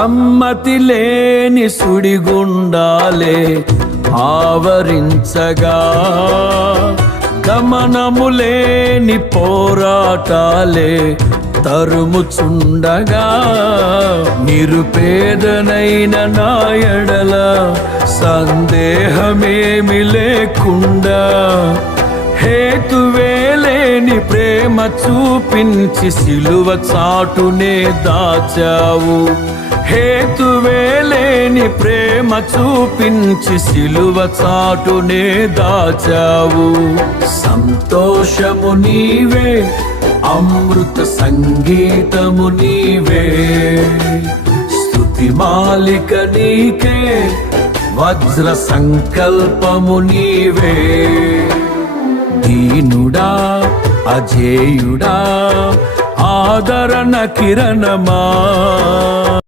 సమ్మతి లేని సుడిగుండాలే ఆవరించగా, గమనము లేని పోరాటాలే తరుముచుండగా, నిరుపేదనైన నా ఎడల సందేహమేమి లేకుండా హేతువే లేని ప్రేమ చూపించి సిలువ చాటునే దాచావు. హేతువే లేని ప్రేమ చూపించి సిలువ చాటునే దాచావు. సంతోషము నీవే, అమృత సంగీతము నీవే, స్తుతి మాలిక నీకే, వజ్ర సంకల్పము నీవే. దీనుడా అజేయుడా ఆదరణ కిరణమా.